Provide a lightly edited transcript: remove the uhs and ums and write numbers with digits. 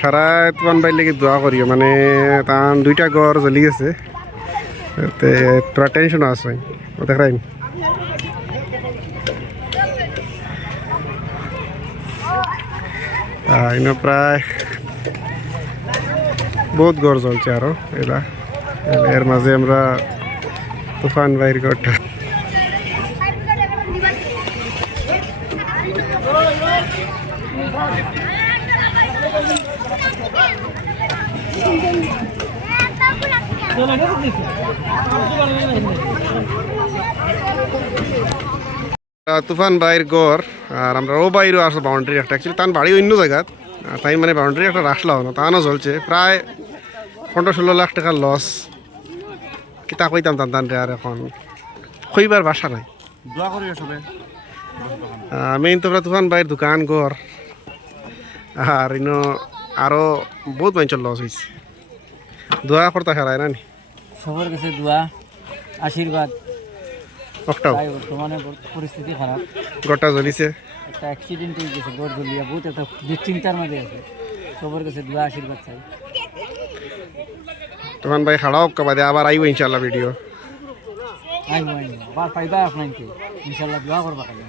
সারা তুফান ভাই লেগে দোয়া করিও মানে তার দুইটা ঘর জ্বলি গেছে তোরা টেনশন আছে ও দেখাই প্রায় বহুত ঘর জ্বলছে আরো এর মাঝে আমরা তুফান ভাইয়ের ঘরটা তুফান ভাইয়ের ঘর আর আমরা ও বাইরেও আসলো বাউন্ডারি একটা অ্যাকচুয়ালি তার বাড়ি অন্য জায়গা তাই মানে বাউন্ডারি একটা রাখলাম না তানও চলছে প্রায় 15-16 লাখ টাকার লস কিতা কইতাম টান আর এখন কইবার বাসা নাই মেইন তোমরা তুফান ভাইয়ের দোকান ঘর আর আরো বহুত মানুষের লস হয়েছে দোয়া করতে খেলায় না নি সবার কাছে দোয়া আশীর্বাদ একটাও বর্তমানে পরিস্থিতি খারাপ ঘরটা জ্বলিছে একটা অ্যাক্সিডেন্ট হয়ে গেছে ঘর জ্বলিয়া বহুত একটা দুশ্চিন্তার মাঝে আছে সবার কাছে দোয়া আশীর্বাদ চাই তুফান ভাই খাড়াও বাদে আবার আইব ইনশাল্লাহ ভিডিও আইবো আবার পাইবা আপনাকে ইনশাল্লাহ দোয়া করবা খালি